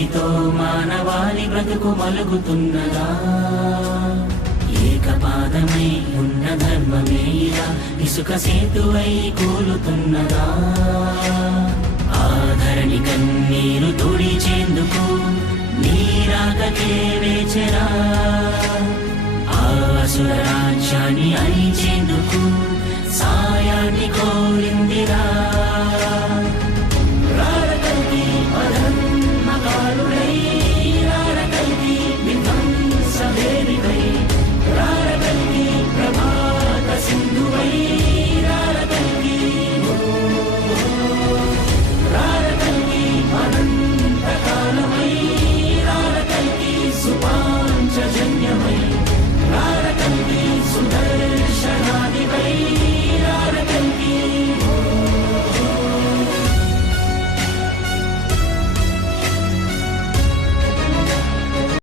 శాంతితో మానవాళి బ్రతుకు మలుగుతున్నదా? ఏకపాదమై ఉన్న ధర్మమే ఇలా ఇసుక సేతువై కూలుతున్నదా? ఆధరణి కన్నీరు తుడిచేందుకు నీరాకకే వేచెరా, ఆసుర రాజ్యాన్ని అణిచేందుకు సాయాన్ని కోరిందిరా.